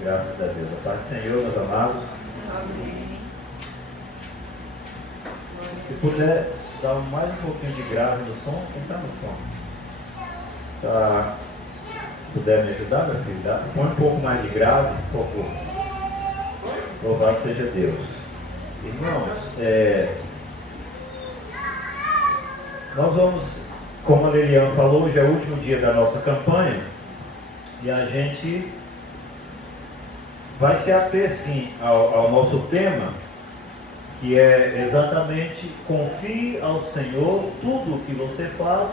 Graças a Deus. A paz do Senhor, meus amados. Amém. Se puder dar mais um pouquinho de grave no som, quem está no som? Tá. Se puder me ajudar, meu filho, dá? Põe um pouco mais de grave, por favor. Louvado seja Deus. Irmãos, nós vamos, como a Lilian falou, hoje é o último dia da nossa campanha e a gente vai se ater sim ao nosso tema, que é exatamente: confie ao Senhor tudo o que você faz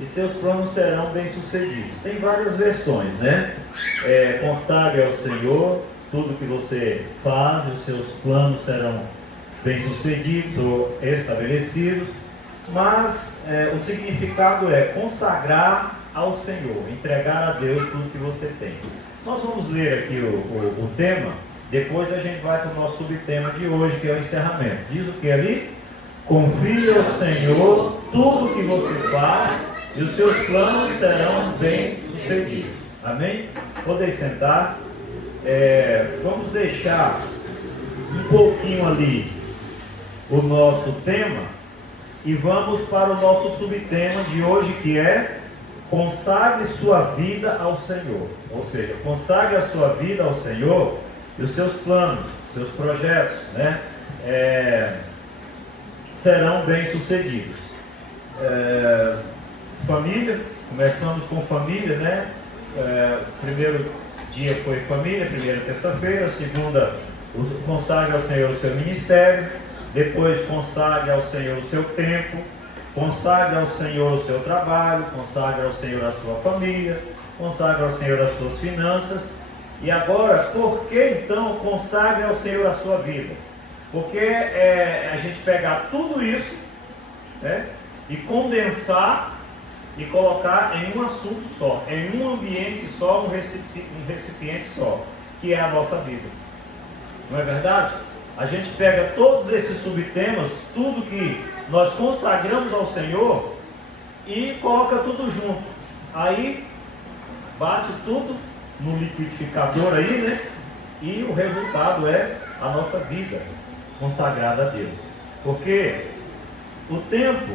e seus planos serão bem-sucedidos. Tem várias versões, né? Consagre ao Senhor tudo o que você faz e os seus planos serão bem-sucedidos ou estabelecidos. Mas o significado é consagrar ao Senhor, entregar a Deus tudo que você tem. Nós vamos ler aqui o tema, depois a gente vai para o nosso subtema de hoje, que é o encerramento. Diz o que ali? Confie ao Senhor tudo que você faz e os seus planos serão bem-sucedidos. Amém? Podem sentar. Vamos deixar um pouquinho ali o nosso tema e vamos para o nosso subtema de hoje, que é: consagre sua vida ao Senhor. Ou seja, consagre a sua vida ao Senhor e os seus planos, seus projetos, né, serão bem-sucedidos. Família, começamos com família, né? Primeiro dia foi família, primeira terça-feira, segunda, consagre ao Senhor o seu ministério, depois consagre ao Senhor o seu tempo, consagre ao Senhor o seu trabalho, consagre ao Senhor a sua família, consagre ao Senhor as suas finanças. E agora, por que então consagre ao Senhor a sua vida? Porque a gente pegar tudo isso, né, e condensar e colocar em um assunto só, em um ambiente só, um recipiente só, que é a nossa vida. Não é verdade? A gente pega todos esses subtemas, tudo que nós consagramos ao Senhor, e coloca tudo junto. Aí bate tudo no liquidificador aí, né? E o resultado é a nossa vida consagrada a Deus. Porque o tempo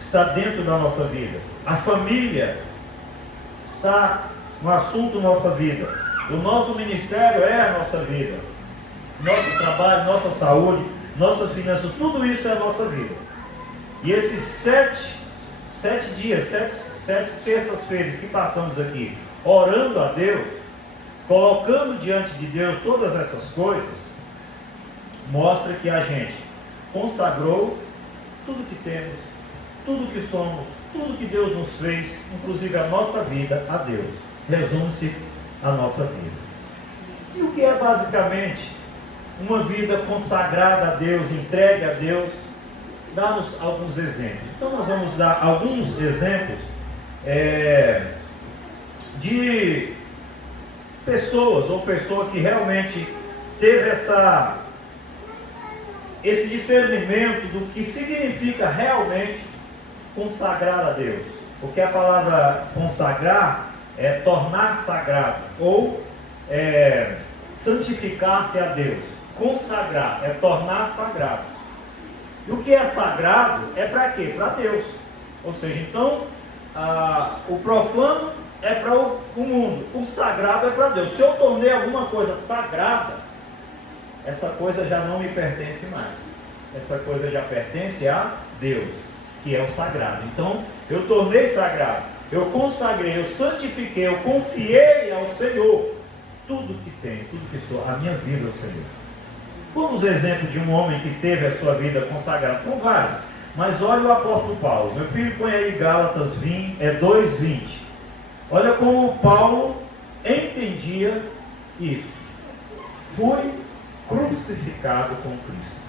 está dentro da nossa vida. A família está no assunto da nossa vida. O nosso ministério é a nossa vida. Nosso trabalho, nossa saúde, nossas finanças, tudo isso é a nossa vida. E esses sete dias, sete terças-feiras que passamos aqui orando a Deus, colocando diante de Deus todas essas coisas, mostra que a gente consagrou tudo que temos, tudo que somos, tudo que Deus nos fez, inclusive a nossa vida, a Deus. Resume-se a nossa vida. E o que é basicamente uma vida consagrada a Deus, entregue a Deus? Dá-nos alguns exemplos. Então nós vamos dar alguns exemplos de pessoas, ou pessoa que realmente teve esse discernimento do que significa realmente consagrar a Deus. Porque a palavra consagrar é tornar sagrado, ou santificar-se a Deus. Consagrar é tornar sagrado. E o que é sagrado é para quê? Para Deus. Ou seja, então, o profano é para o mundo, o sagrado é para Deus. Se eu tornei alguma coisa sagrada, essa coisa já não me pertence mais. Essa coisa já pertence a Deus, que é o sagrado. Então, eu tornei sagrado, eu consagrei, eu santifiquei, eu confiei ao Senhor tudo que tenho, tudo que sou, a minha vida ao Senhor. Vamos ver o exemplo de um homem que teve a sua vida consagrada. São vários, mas olha o apóstolo Paulo. Meu filho, põe aí Gálatas 2:20. Olha como Paulo entendia isso. Fui crucificado com Cristo.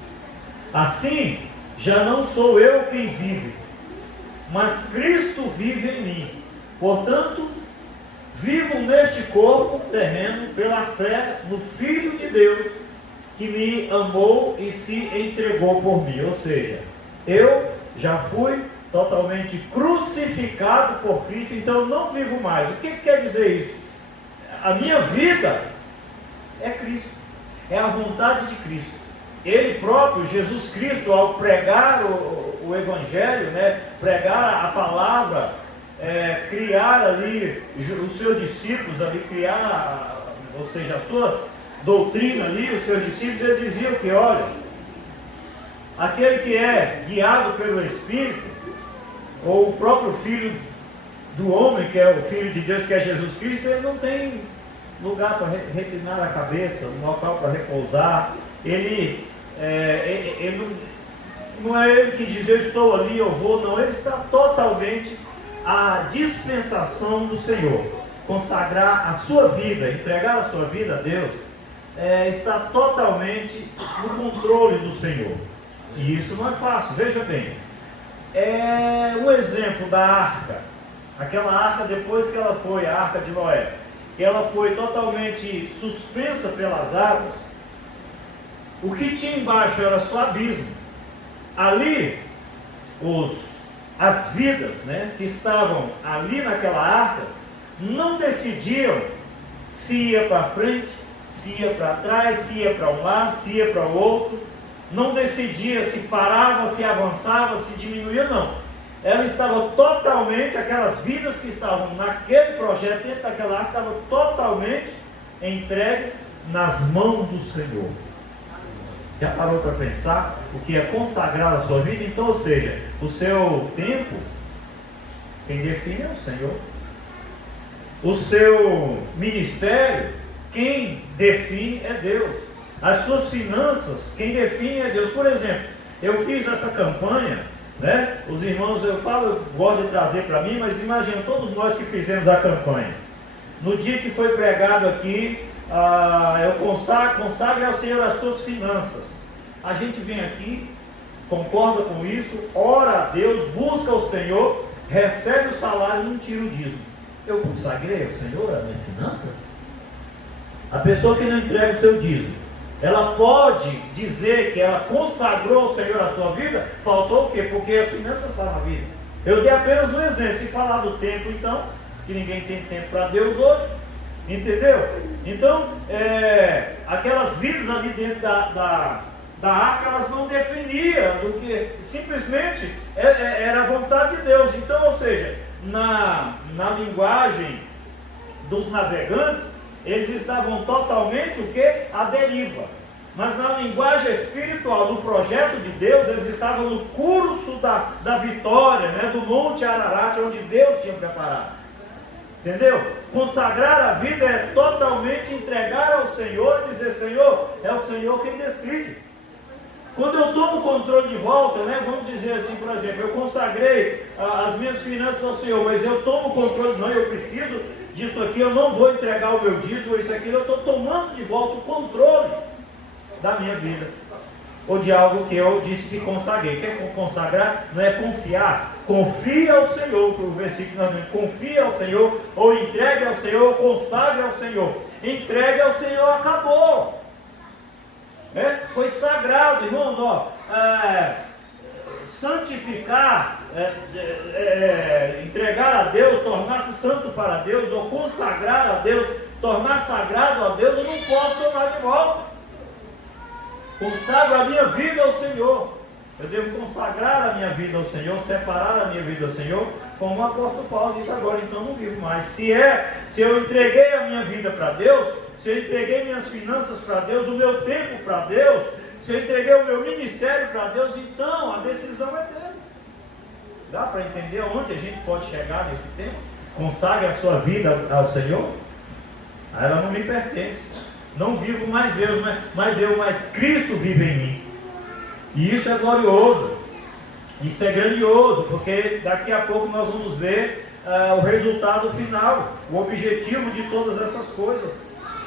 Assim, já não sou eu quem vive, mas Cristo vive em mim. Portanto, vivo neste corpo terreno pela fé no Filho de Deus, que me amou e se entregou por mim. Ou seja, eu já fui totalmente crucificado por Cristo, então eu não vivo mais. O que quer dizer isso? A minha vida é Cristo, é a vontade de Cristo. Ele próprio, Jesus Cristo, ao pregar o Evangelho, né, pregar a palavra, criar ali os seus discípulos, ali criar, ou seja, a sua doutrina ali, os seus discípulos, ele dizia que, olha, aquele que é guiado pelo Espírito, ou o próprio Filho do homem, que é o Filho de Deus, que é Jesus Cristo, ele não tem lugar para reclinar a cabeça, um local para repousar. Ele não é ele que diz eu estou ali, eu vou, não, ele está totalmente à dispensação do Senhor. Consagrar a sua vida, entregar a sua vida a Deus, está totalmente no controle do Senhor. E isso não é fácil. Veja bem, um exemplo da arca, aquela arca depois que ela foi, a arca de Noé, que ela foi totalmente suspensa pelas águas, o que tinha embaixo era só abismo. Ali, as vidas, né, que estavam ali naquela arca, não decidiam se ia para frente, se ia para trás, se ia para um lado, se ia para o outro. Não decidia se parava, se avançava, se diminuía, não. Ela estava totalmente, aquelas vidas que estavam naquele projeto, dentro daquela arca, estavam totalmente entregues nas mãos do Senhor. Já parou para pensar o que é consagrar a sua vida? Então, ou seja, o seu tempo, quem define é o Senhor. O seu ministério, quem define é Deus. As suas finanças, quem define é Deus. Por exemplo, eu fiz essa campanha, né? Os irmãos, eu gosto de trazer para mim, mas imagina todos nós que fizemos a campanha. No dia que foi pregado aqui, eu consagre ao Senhor as suas finanças. A gente vem aqui, concorda com isso, ora a Deus, busca o Senhor, recebe o salário e não tira o dízimo. Eu consagrei ao Senhor a minha finança? A pessoa que não entrega o seu dízimo, ela pode dizer que ela consagrou ao Senhor a sua vida? Faltou o quê? Porque as finanças estão na vida. Eu dei apenas um exemplo. Se falar do tempo, então, que ninguém tem tempo para Deus hoje, entendeu? Então, aquelas vidas ali dentro da arca, elas não definiam do que, simplesmente era a vontade de Deus. Então, ou seja, na linguagem dos navegantes, eles estavam totalmente o que? À deriva. Mas na linguagem espiritual do projeto de Deus, eles estavam no curso da vitória, né? Do Monte Ararat, onde Deus tinha preparado. Entendeu? Consagrar a vida é totalmente entregar ao Senhor e dizer, Senhor, é o Senhor quem decide. Quando eu tomo o controle de volta, né? Vamos dizer assim, por exemplo, eu consagrei as minhas finanças ao Senhor, mas eu tomo o controle, não, eu preciso disso aqui, eu não vou entregar o meu dízimo, isso aqui, eu estou tomando de volta o controle da minha vida, ou de algo que eu disse que consagrei. Quer consagrar? Não é confiar. Confia ao Senhor, para o versículo não, confia ao Senhor, ou entregue ao Senhor, ou consagre ao Senhor. Entregue ao Senhor, acabou. Foi sagrado, irmãos, santificar, entregar a Deus, tornar-se santo para Deus, ou consagrar a Deus, tornar sagrado a Deus, eu não posso tornar de volta. Consagro a minha vida ao Senhor. Eu devo consagrar a minha vida ao Senhor, separar a minha vida ao Senhor, como o apóstolo Paulo disse agora, então não vivo mais. Se eu entreguei a minha vida para Deus, se eu entreguei minhas finanças para Deus, o meu tempo para Deus, se eu entreguei o meu ministério para Deus, então a decisão é dele. Dá para entender aonde a gente pode chegar nesse tempo? Consagre a sua vida ao Senhor? Ela não me pertence. Não vivo mais eu, mas Cristo vive em mim. E isso é glorioso. Isso é grandioso, porque daqui a pouco nós vamos ver o resultado final, o objetivo de todas essas coisas.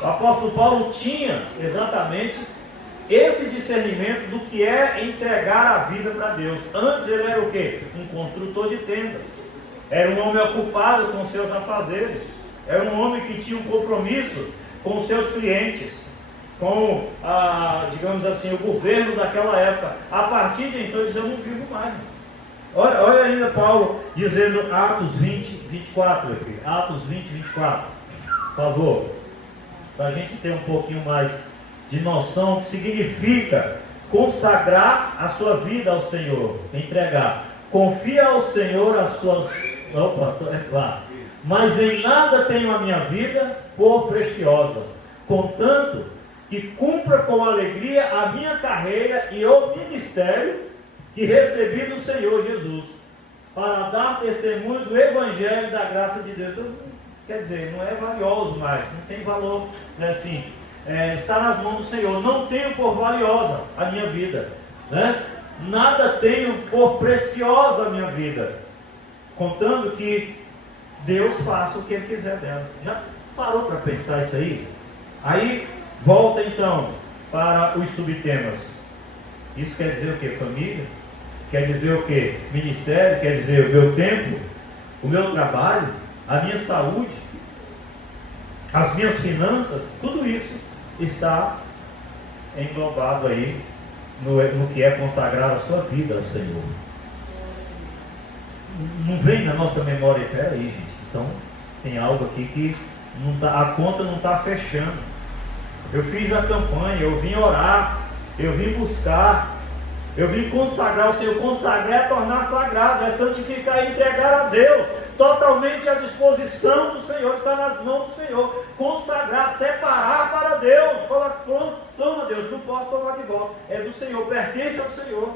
O apóstolo Paulo tinha exatamente esse discernimento do que é entregar a vida para Deus. Antes ele era o quê? Um construtor de tendas. Era um homem ocupado com seus afazeres. Era um homem que tinha um compromisso com os seus clientes, com, digamos assim, o governo daquela época. A partir de então ele dizia, eu não vivo mais. Olha ainda Paulo dizendo Atos 20, 24, meu filho. Atos 20, 24. Por favor. Para a gente ter um pouquinho mais de noção do que significa consagrar a sua vida ao Senhor. Entregar. Confia ao Senhor as tuas... Opa, lá. Mas em nada tenho a minha vida por preciosa, contanto que cumpra com alegria a minha carreira e o ministério que recebi do Senhor Jesus, para dar testemunho do Evangelho da graça de Deus. Então, quer dizer, não é valioso mais, não tem valor, né? Assim, está nas mãos do Senhor. Não tenho por valiosa a minha vida, né? Nada tenho por preciosa a minha vida, contando que Deus faça o que Ele quiser dela. Já parou para pensar isso aí? Aí volta então para os subtemas. Isso quer dizer o que? Família? Quer dizer o que? Ministério? Quer dizer o meu tempo? O meu trabalho? A minha saúde? As minhas finanças? Tudo isso está englobado aí no que é consagrar a sua vida ao Senhor. Não vem na nossa memória, peraí, gente. Então, tem algo aqui que não tá, a conta não está fechando. Eu fiz a campanha, eu vim orar, eu vim buscar, eu vim consagrar o Senhor. Consagrar é tornar sagrado, é santificar e entregar a Deus, totalmente à disposição do Senhor, está nas mãos do Senhor. Consagrar, separar para Deus. Pronto, toma Deus, não posso tomar de volta, é do Senhor, pertence ao Senhor.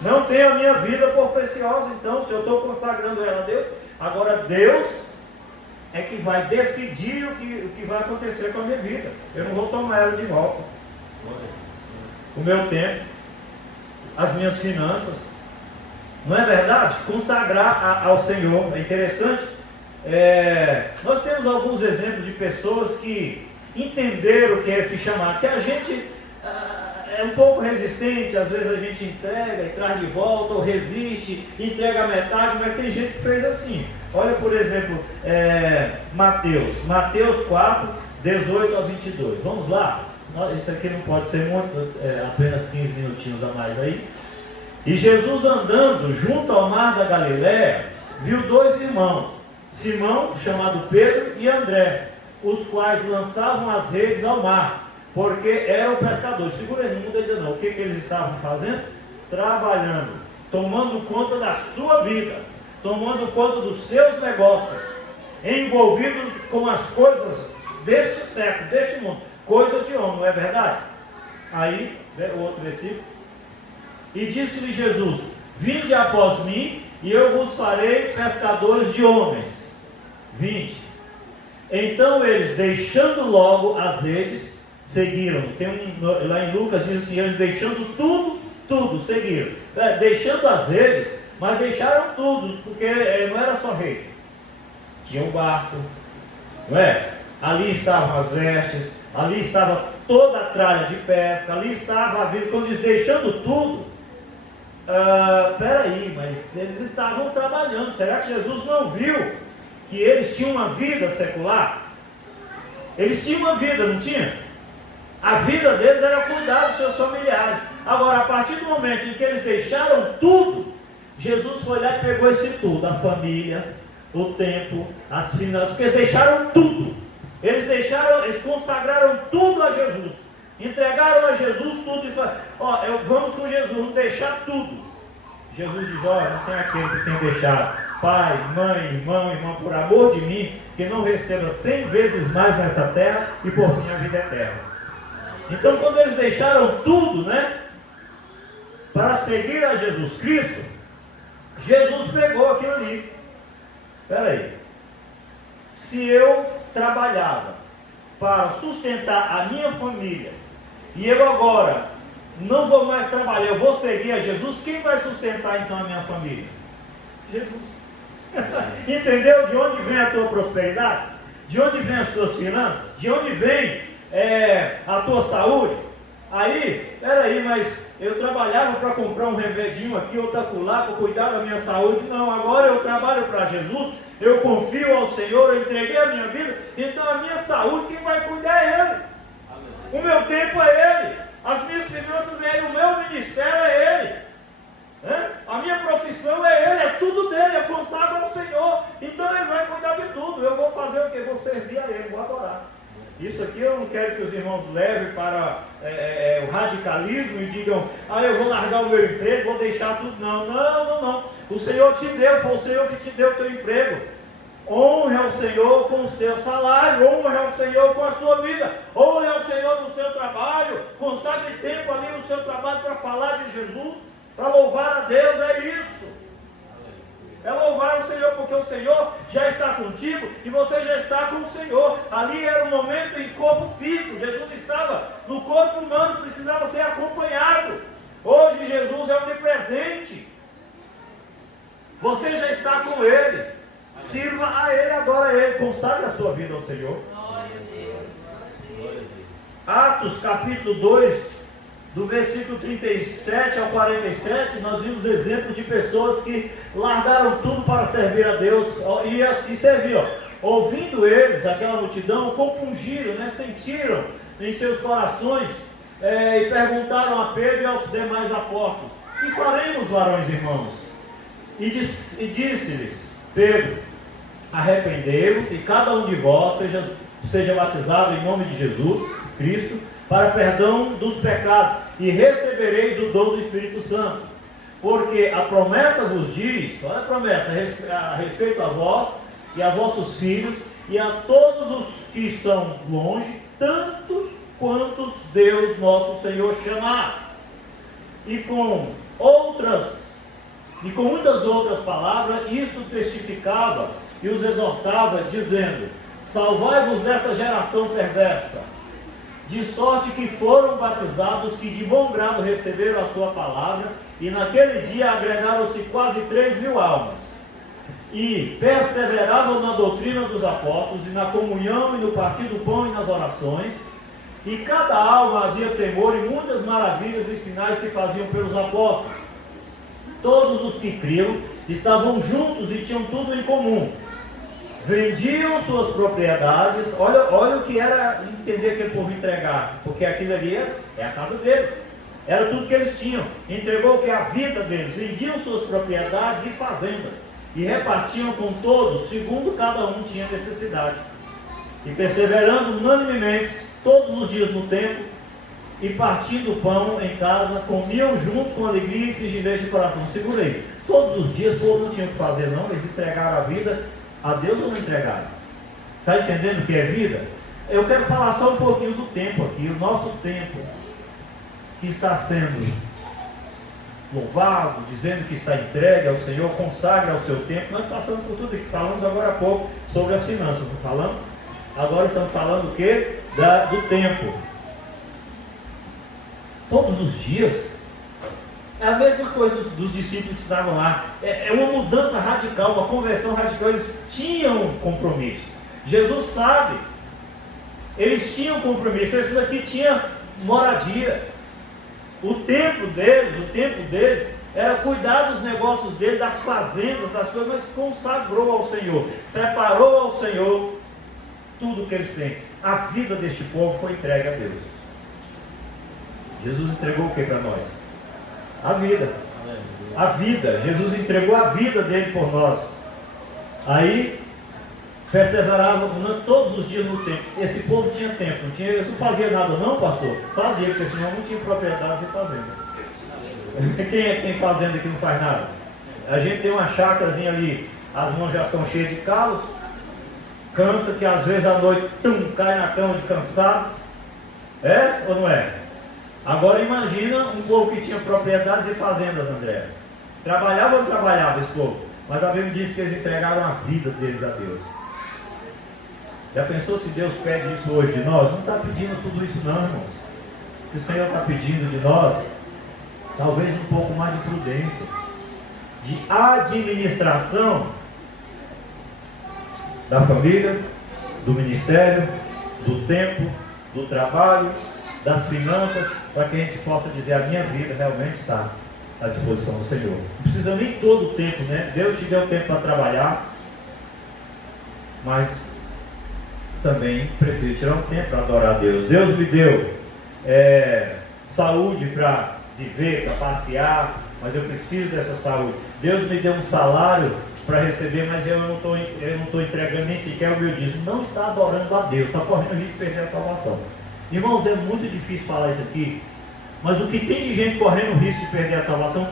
Não tenho a minha vida por preciosa, então, se eu estou consagrando ela a Deus, agora Deus é que vai decidir o que vai acontecer com a minha vida. Eu não vou tomar ela de volta. O meu tempo, as minhas finanças, não é verdade? Consagrar ao Senhor, é interessante. Nós temos alguns exemplos de pessoas que entenderam o que é se chamar, que a gente é um pouco resistente, às vezes a gente entrega e traz de volta, ou resiste, entrega a metade, mas tem gente que fez assim. Olha, por exemplo, Mateus 4, 18 a 22. Vamos lá? Isso aqui não pode ser muito, apenas 15 minutinhos a mais aí. E Jesus, andando junto ao mar da Galiléia, viu dois irmãos, Simão, chamado Pedro, e André, os quais lançavam as redes ao mar, porque eram pescadores. Segura aí, não muda ainda não. O que eles estavam fazendo? Trabalhando, tomando conta da sua vida, tomando conta dos seus negócios, envolvidos com as coisas deste século, deste mundo, coisa de homem, não é verdade? Aí, o outro versículo. E disse-lhe Jesus: vinde após mim, e eu vos farei pescadores de homens. 20. Então eles, deixando logo as redes, seguiram. Lá em Lucas diz assim: eles deixando tudo, seguiram. Deixando as redes, mas deixaram tudo, porque não era só rede. Tinha um barco, não é? Ali estavam as vestes, ali estava toda a tralha de pesca, ali estava a vida. Quando diz deixando tudo, peraí, mas eles estavam trabalhando. Será que Jesus não viu que eles tinham uma vida secular? Eles tinham uma vida, não tinha? A vida deles era cuidar dos seus familiares. Agora, a partir do momento em que eles deixaram tudo, Jesus foi lá e pegou esse tudo, a família, o tempo, as finanças, porque eles deixaram tudo. Eles consagraram tudo a Jesus, entregaram a Jesus tudo e falaram: vamos com Jesus, vamos deixar tudo. Jesus diz: não tem aquele que tem deixado pai, mãe, irmão, por amor de mim, que não receba 100 vezes mais nessa terra e por fim a vida eterna. Então, quando eles deixaram tudo, né, para seguir a Jesus Cristo, Jesus pegou aquilo ali. Espera aí. Se eu trabalhava para sustentar a minha família, e eu agora não vou mais trabalhar, eu vou seguir a Jesus, quem vai sustentar então a minha família? Jesus. Entendeu de onde vem a tua prosperidade? De onde vem as tuas finanças? De onde vem a tua saúde? Aí, peraí, mas eu trabalhava para comprar um remedinho aqui, outro acolá, para cuidar da minha saúde. Não, agora eu trabalho para Jesus, eu confio ao Senhor, eu entreguei a minha vida, então a minha saúde, quem vai cuidar é Ele. O meu tempo é Ele, as minhas finanças é Ele, o meu ministério é Ele. A minha profissão é Ele, é tudo dele, eu consagro ao Senhor, então Ele vai cuidar de tudo. Eu vou fazer o quê? Vou servir a Ele, vou adorar. Isso aqui eu não quero que os irmãos levem para o radicalismo e digam, eu vou largar o meu emprego, vou deixar tudo. Não. O Senhor te deu, foi o Senhor que te deu o teu emprego. Honre ao Senhor com o seu salário, honre ao Senhor com a sua vida, honre ao Senhor no seu trabalho, consagre tempo ali no seu trabalho para falar de Jesus, para louvar a Deus, é isso. É louvar o Senhor, porque o Senhor já está contigo e você já está com o Senhor. Ali era um momento em corpo físico, Jesus estava no corpo humano, precisava ser acompanhado. Hoje Jesus é onipresente, você já está com Ele, sirva a Ele, adora a Ele, consagre a sua vida ao Senhor. Atos capítulo 2, do versículo 37 ao 47, nós vimos exemplos de pessoas que largaram tudo para servir a Deus e assim serviam. Ouvindo eles, aquela multidão, compungiram, sentiram em seus corações e perguntaram a Pedro e aos demais apóstolos: que faremos, varões irmãos? E disse-lhes Pedro: arrependei-vos e cada um de vós seja batizado em nome de Jesus Cristo para perdão dos pecados, e recebereis o dom do Espírito Santo. Porque a promessa vos diz, olha a promessa, a respeito a vós e a vossos filhos, e a todos os que estão longe, tantos quantos Deus nosso Senhor chamar. E com muitas outras palavras, isto testificava e os exortava, dizendo: salvai-vos dessa geração perversa. De sorte que foram batizados que de bom grado receberam a sua palavra, e naquele dia agregaram-se quase 3.000 almas. E perseveravam na doutrina dos apóstolos, e na comunhão, e no partir do pão, e nas orações. E cada alma havia temor, e muitas maravilhas e sinais se faziam pelos apóstolos. Todos os que criam estavam juntos e tinham tudo em comum. Vendiam suas propriedades. Olha o que era entender aquele povo entregar, porque aquilo ali é a casa deles, era tudo que eles tinham. Entregou o que? A vida deles. Vendiam suas propriedades e fazendas e repartiam com todos, segundo cada um tinha necessidade. E perseverando unanimemente todos os dias no templo, e partindo o pão em casa, comiam juntos com alegria e sigilez de coração. Segura aí, todos os dias o povo não tinha o que fazer não, eles entregaram a vida a Deus ou não entregaram? Está entendendo o que é vida? Eu quero falar só um pouquinho do tempo aqui, o nosso tempo que está sendo louvado, dizendo que está entregue ao Senhor, consagre ao seu tempo. Nós passamos por tudo aqui, falamos agora há pouco sobre as finanças, não falamos? Agora estamos falando o quê? Do tempo. Todos os dias. É a mesma coisa dos discípulos que estavam lá. É uma mudança radical, uma conversão radical. Eles tinham compromisso. Jesus sabe. Eles tinham compromisso. Esses aqui tinham moradia. O tempo deles era cuidar dos negócios deles, das fazendas, das coisas, mas consagrou ao Senhor. Separou ao Senhor tudo que eles têm. A vida deste povo foi entregue a Deus. Jesus entregou o que para nós? A vida. A vida. Jesus entregou a vida dele por nós. Aí perseveravam todos os dias no tempo. Esse povo tinha tempo, eles não faziam nada não, pastor? Fazia, porque senão não tinha propriedades e fazenda. Quem fazenda que não faz nada? A gente tem uma chácarazinha ali, as mãos já estão cheias de calos, cansa que às vezes à noite cai na cama de cansado. É ou não é? Agora imagina um povo que tinha propriedades e fazendas, André. Trabalhava ou não trabalhava esse povo? Mas a Bíblia diz que eles entregaram a vida deles a Deus. Já pensou se Deus pede isso hoje de nós? Não está pedindo tudo isso não, irmãos. O que o Senhor está pedindo de nós, talvez um pouco mais de prudência, de administração da família, do ministério, do tempo, do trabalho, das finanças, para que a gente possa dizer: a minha vida realmente está à disposição do Senhor. Não precisa nem todo o tempo, né? Deus te deu tempo para trabalhar, mas também precisa tirar um tempo para adorar a Deus. Deus me deu saúde para viver, para passear, mas eu preciso dessa saúde. Deus me deu um salário para receber, mas eu não estou entregando nem sequer o meu dízimo. Não está adorando a Deus, está correndo risco de perder a salvação. Irmãos, é muito difícil falar isso aqui, mas o que tem de gente correndo risco de perder a salvação,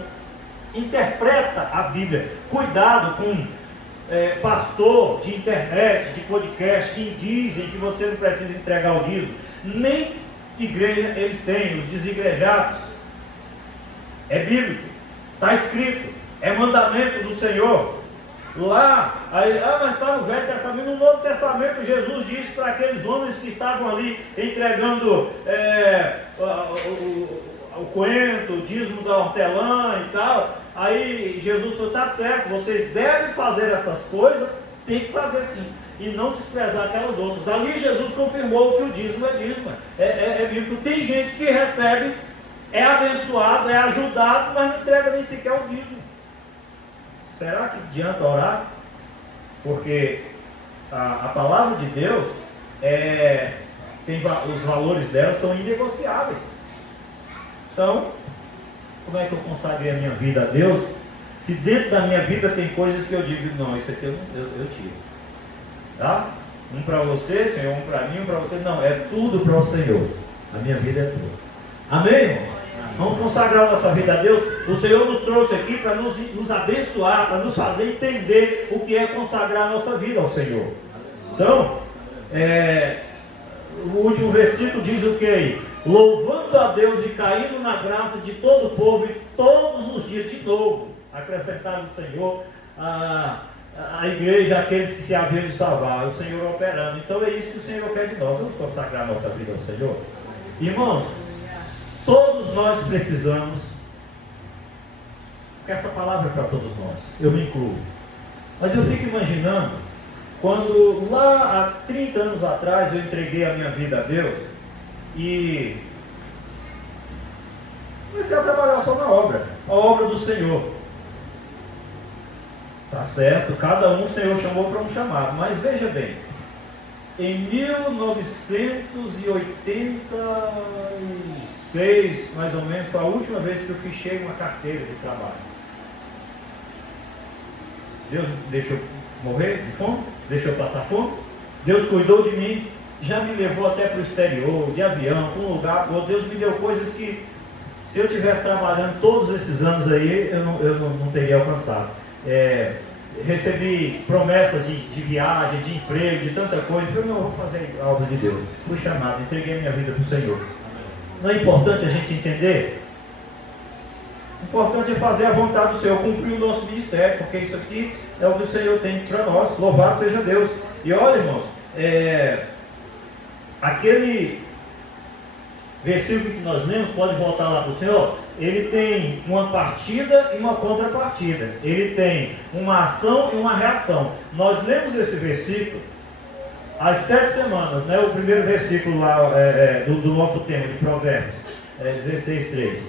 interpreta a Bíblia. Cuidado com pastor de internet, de podcast, que dizem que você não precisa entregar o dízimo. Nem igreja eles têm, os desigrejados. É bíblico, está escrito, é mandamento do Senhor. Lá, mas está no Velho Testamento. No Novo Testamento, Jesus disse para aqueles homens que estavam ali entregando o coentro, o dízimo da hortelã e tal. Aí Jesus falou: está certo, vocês devem fazer essas coisas, tem que fazer sim, e não desprezar aquelas outras. Ali Jesus confirmou que o dízimo é dízimo, é bíblico. Tem gente que recebe, é abençoado, é ajudado, mas não entrega nem sequer o dízimo. Será que adianta orar? Porque a palavra de Deus os valores dela são inegociáveis. Então, como é que eu consagrei a minha vida a Deus, se dentro da minha vida tem coisas que eu digo: não, isso aqui eu tiro, tá? Um para você, Senhor, um para mim, um para você. Não, é tudo para o Senhor. A minha vida é tua. Amém, irmão? Vamos consagrar a nossa vida a Deus. O Senhor nos trouxe aqui para nos abençoar, para nos fazer entender o que é consagrar a nossa vida ao Senhor. Então, o último versículo diz o que? Louvando a Deus e caindo na graça de todo o povo, e todos os dias, de novo, acrescentado o Senhor, a igreja, aqueles que se haviam de salvar, o Senhor operando. Então é isso que o Senhor quer de nós. Vamos consagrar a nossa vida ao Senhor. Irmãos, todos nós precisamos, porque essa palavra é para todos nós, eu me incluo. Mas eu fico imaginando, quando lá há 30 anos atrás eu entreguei a minha vida a Deus, e comecei a trabalhar só na obra, a obra do Senhor. Tá certo, cada um o Senhor chamou para um chamado, mas veja bem, em 1986, mais ou menos, foi a última vez que eu fichei uma carteira de trabalho. Deus me deixou morrer de fome, deixou passar fome, Deus cuidou de mim, já me levou até para o exterior, de avião, para um lugar, Deus me deu coisas que, se eu estivesse trabalhando todos esses anos aí, eu não teria alcançado. Recebi promessas de viagem, de emprego, de tanta coisa. Eu não vou fazer a obra de Deus. Fui chamado, entreguei minha vida para o Senhor. Não é importante a gente entender? O importante é fazer a vontade do Senhor, cumprir o nosso ministério, porque isso aqui é o que o Senhor tem para nós. Louvado seja Deus. E olha, irmãos, aquele versículo que nós lemos, pode voltar lá para o Senhor, ele tem uma partida e uma contrapartida. Ele tem uma ação e uma reação. Nós lemos esse versículo às 7 semanas, né? O primeiro versículo lá do nosso tema de Provérbios, 16:3.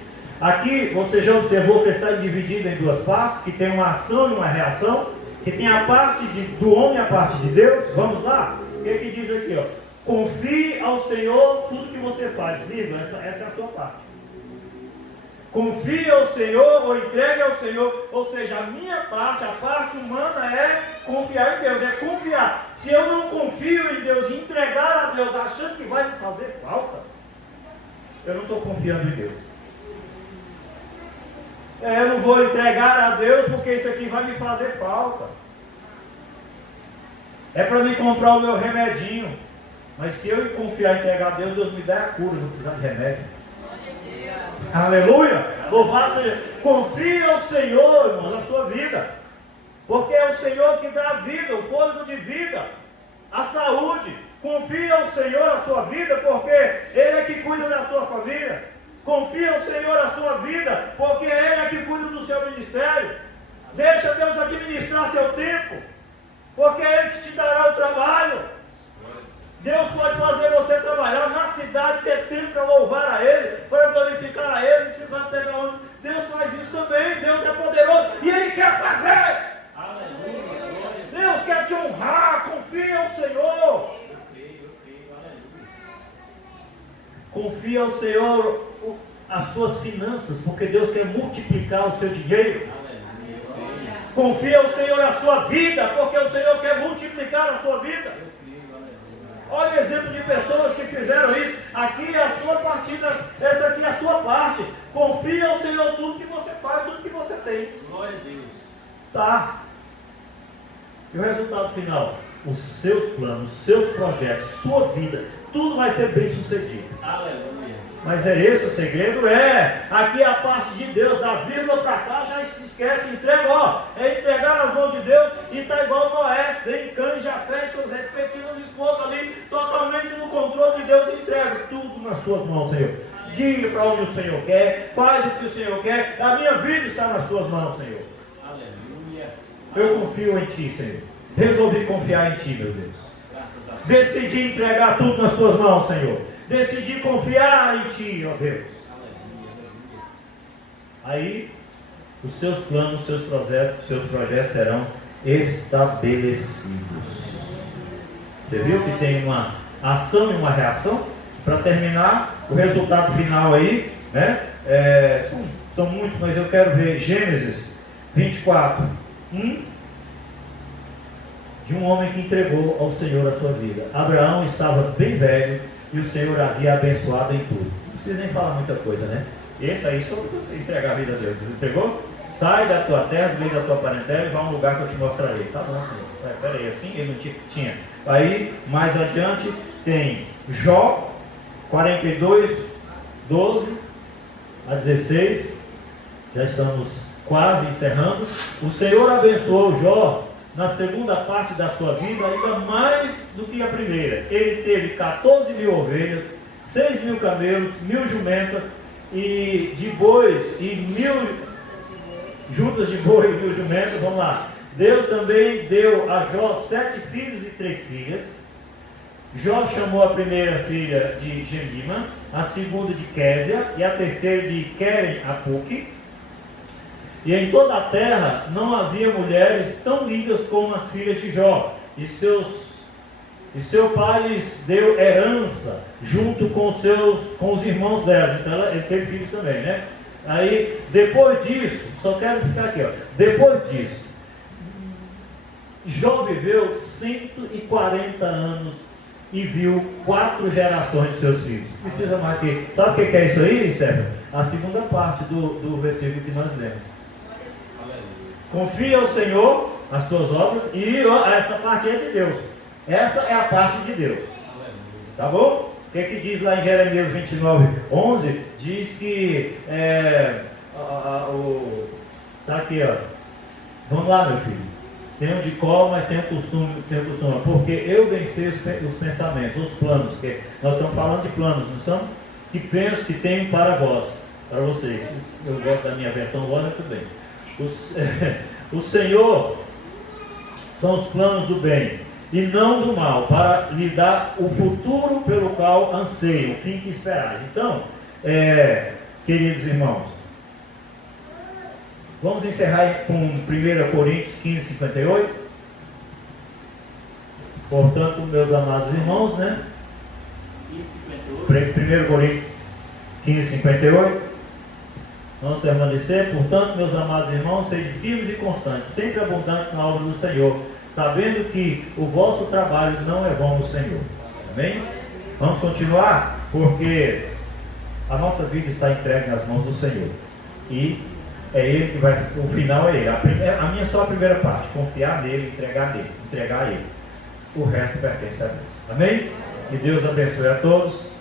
Aqui você já observou que está dividido em duas partes, que tem uma ação e uma reação, que tem a parte do homem e a parte de Deus. Vamos lá? O que é que diz aqui? Confie ao Senhor tudo que você faz, vírgula, essa é a sua parte. Confie ao Senhor ou entregue ao Senhor, ou seja, a minha parte, a parte humana é confiar em Deus, é confiar. Se eu não confio em Deus e entregar a Deus achando que vai me fazer falta, eu não estou confiando em Deus. Eu não vou entregar a Deus porque isso aqui vai me fazer falta. É para me comprar o meu remedinho. Mas se eu confiar e entregar a Deus, Deus me dá a cura, não precisar de remédio. Aleluia! Louvado seja. Confie ao Senhor, irmãos, na sua vida. Porque é o Senhor que dá a vida, o fôlego de vida, a saúde. Confie ao Senhor a sua vida, porque Ele é que cuida da sua família. Confie ao Senhor a sua vida, porque Ele é que cuida do seu ministério. Deixa Deus administrar seu tempo, porque é Ele que te dará o trabalho. Deus pode fazer você trabalhar na cidade, ter tempo para louvar a Ele, para glorificar a Ele, não precisar pegar onde. Deus faz isso também. Deus é poderoso e Ele quer fazer. Aleluia. Deus quer te honrar. Confia ao Senhor. Confia ao Senhor as tuas finanças, porque Deus quer multiplicar o seu dinheiro. Confia ao Senhor a sua vida, porque o Senhor quer multiplicar a sua vida. Olha o exemplo de pessoas que fizeram isso. Aqui é a sua partida, essa aqui é a sua parte. Confia ao Senhor tudo que você faz, tudo que você tem. Glória a Deus. Tá. E o resultado final? Os seus planos, seus projetos, sua vida, tudo vai ser bem sucedido. Aleluia. Mas é esse o segredo? Aqui é a parte de Deus, da vírgula para cá, já se esquece, entrega, é entregar nas mãos de Deus, e está igual Noé, sem cães, Jafé e suas respectivas esposas ali, totalmente no controle de Deus, entrega tudo nas tuas mãos, Senhor. Guia para onde o Senhor quer, faz o que o Senhor quer, a minha vida está nas tuas mãos, Senhor. Aleluia. Eu confio em Ti, Senhor. Resolvi confiar em Ti, meu Deus. Graças a Deus. Decidi entregar tudo nas tuas mãos, Senhor. Decidi confiar em Ti, ó Deus. Aí, os seus planos, seus projetos serão estabelecidos. Você viu que tem uma ação e uma reação? Para terminar, o resultado final aí, né? São muitos, mas eu quero ver Gênesis 24, 1. De um homem que entregou ao Senhor a sua vida. Abraão estava bem velho e o Senhor havia abençoado em tudo. Não precisa nem falar muita coisa, né? Esse aí só para você entregar a vida a Deus. Entregou? Sai da tua terra, do meio da tua parentela e vai a um lugar que eu te mostrarei. Tá bom, Senhor. Peraí, assim ele não tinha. Aí, mais adiante, tem Jó 42, 12 a 16. Já estamos quase encerrando. O Senhor abençoou Jó na segunda parte da sua vida, ainda mais do que a primeira. Ele teve 14 mil ovelhas, 6 mil camelos, 1000 jumentas, e de bois, e 1000 juntas de boi e 1000 jumentas. Vamos lá. Deus também deu a Jó 7 filhos e 3 filhas. Jó chamou a primeira filha de Gemima, a segunda de Késia e a terceira de Queren-Apuque. E em toda a terra não havia mulheres tão lindas como as filhas de Jó. E seu pai lhes deu herança junto com os irmãos delas. Então ele teve filhos também, né? Aí, depois disso, só quero ficar aqui, depois disso, Jó viveu 140 anos e viu 4 gerações de seus filhos. Precisa mais que... Sabe o que é isso aí, Stefano? A segunda parte do versículo que nós lemos. Confia ao Senhor as tuas obras, e essa parte é de Deus. Essa é a parte de Deus. Tá bom? O que diz lá em Jeremias 29, 11? Diz que tá aqui, vamos lá, meu filho. Tenho de colo, mas tenho costume, porque eu venci os pensamentos, os planos, que nós estamos falando de planos, não são? Que penso que tenho para vocês. Eu gosto da minha versão, agora tudo bem. O Senhor são os planos do bem e não do mal, para lhe dar o futuro pelo qual anseiam, o fim que esperais. Então, queridos irmãos, vamos encerrar com 1 Coríntios 15, 58. Portanto, meus amados irmãos, né? 1 Coríntios 15, 58. Vamos permanecer, portanto, meus amados irmãos, sede firmes e constantes, sempre abundantes na obra do Senhor, sabendo que o vosso trabalho não é vão no Senhor. Amém? Vamos continuar, porque a nossa vida está entregue nas mãos do Senhor. E é Ele que vai, o final é Ele. A minha é só a primeira parte, confiar nele, entregar a Ele. O resto pertence a Deus. Amém? Que Deus abençoe a todos.